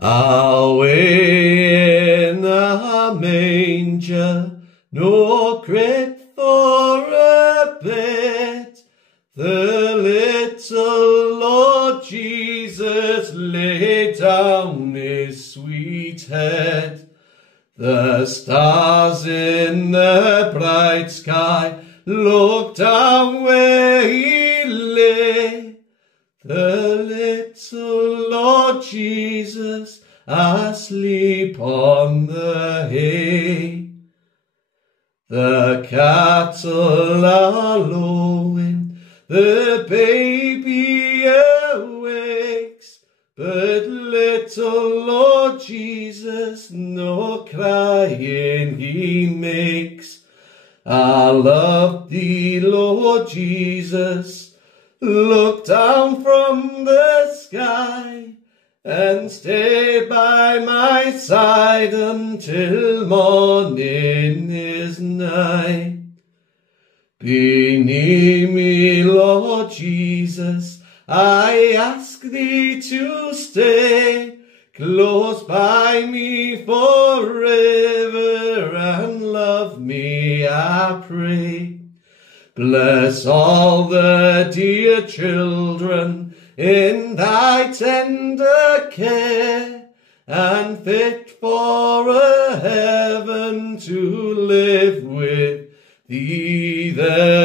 Away in a manger, no crib for a bed, the little Lord Jesus laid down his sweet head. The stars in the bright sky looked down where he lay. The little Lord Jesus asleep on the hay. The cattle are lowing, the baby awakes, but little Lord Jesus no crying he makes. I love thee, Lord Jesus, look down from the sky and stay by my side until morning is nigh. Be near me, Lord Jesus, I ask thee to stay close by me forever and love me, I pray. Bless all the dear children in thy tender care, and fit for a heaven to live with thee there.